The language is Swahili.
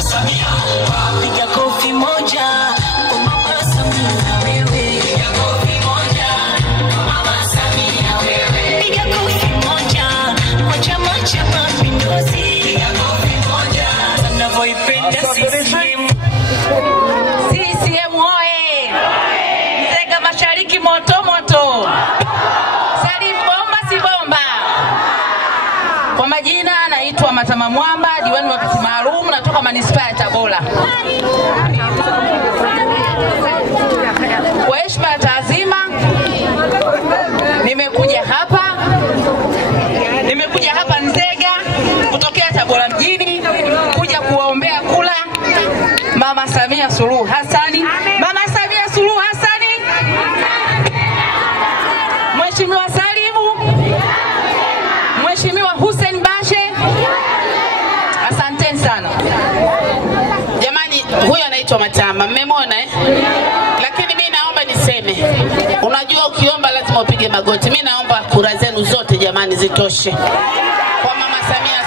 Samia, piga kofi moja kwa Mama Samia wewe. Piga kofi moja kwa Mama Samia wewe. Piga kofi moja kwa Chama cha Mapinduzi. Piga kofi moja tunavyoipenda CCM. CCM oye! Nzega Mashariki moto moto. Salim bomba si bomba. Kwa majina naitwa Matama Mwamba, diwani wa viti maalum, natoka manispaa ya Tabora. Kwa heshima ya taazima nimekuja hapa Nzega kutokea Tabora mjini kuja kuwaombea kula Mama Samia Suluhu Hassani. Mama Samia Suluhu Hassani. Mheshimiwa Salimu. Mheshimiwa Hussein Bashe. Asanteni sana. Jamani, huyu anaitwa Matama, mmemwona Lakini mimi naomba niseme, unajua ukiomba lazima upige magoti. Mimi naomba kura zenu zote jamani zitoshe kwa Mama Samia